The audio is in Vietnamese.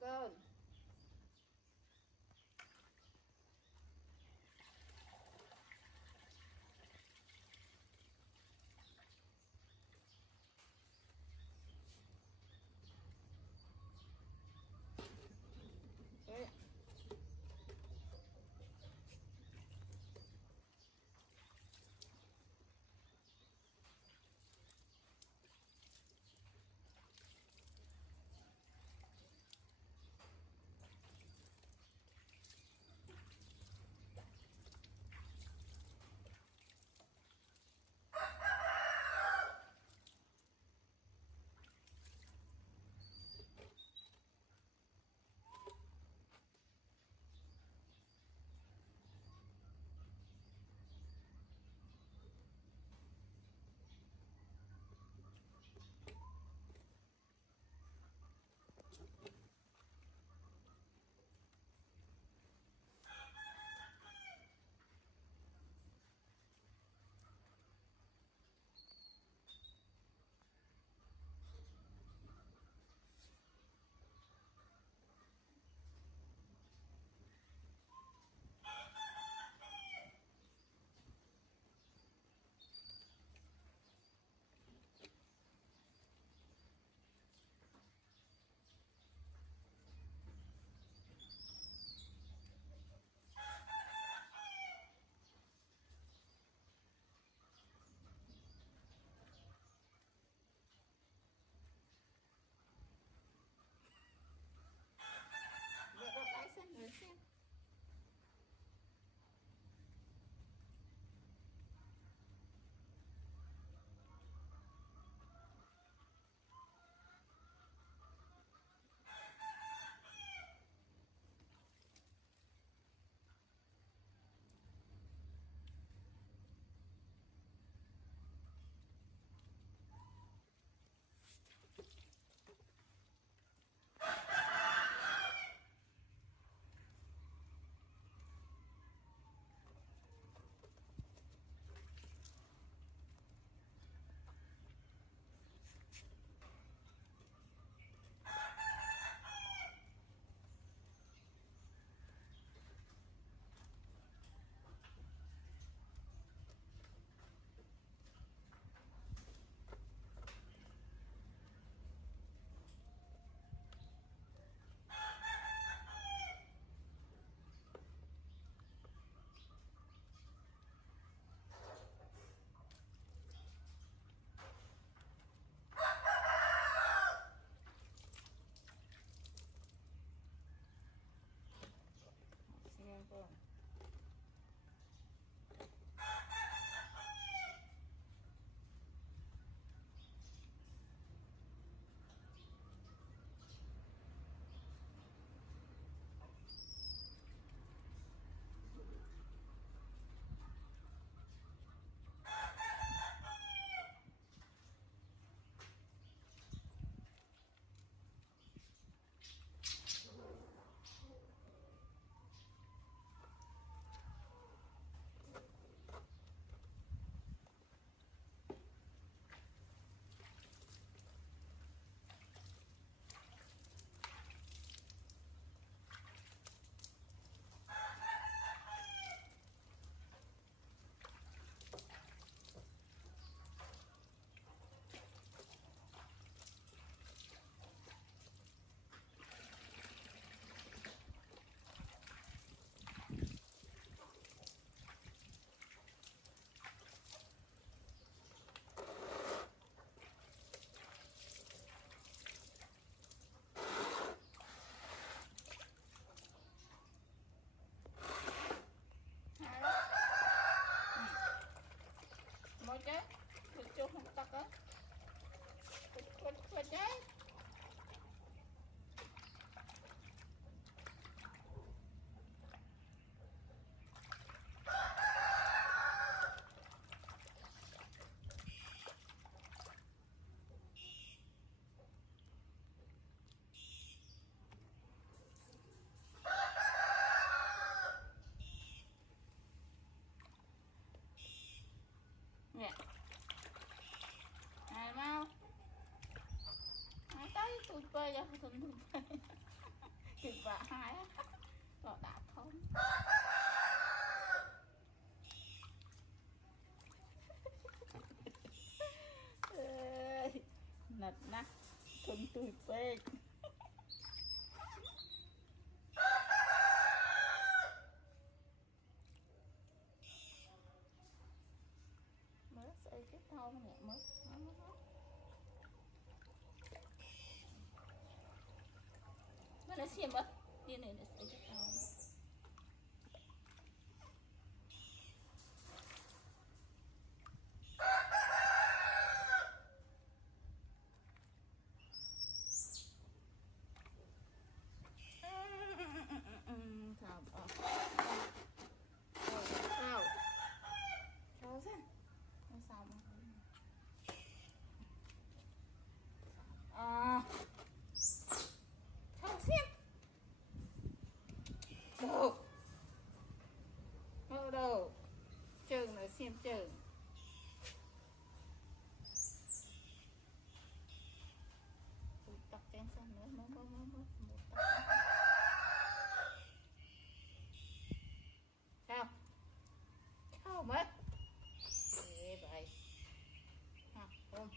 con. Đấy. Mẹ đọc lại xem người xem. Xem con. Một chứ, chút không tắc á, quất đấy. Nè, này mau, tới tôi bơi ra thùng kịp vạ hai á rồi đã không nật nè thuần tùy phê mới xây cái thau nè mới nó xiêm mất đi này là xây cái thau thảo thảo thảo xem nó sao mà à thảo xem đâu đâu đâu chừng là xem chừng tập trên sân nữa mới một tập sao sao mất thế vậy ha hôm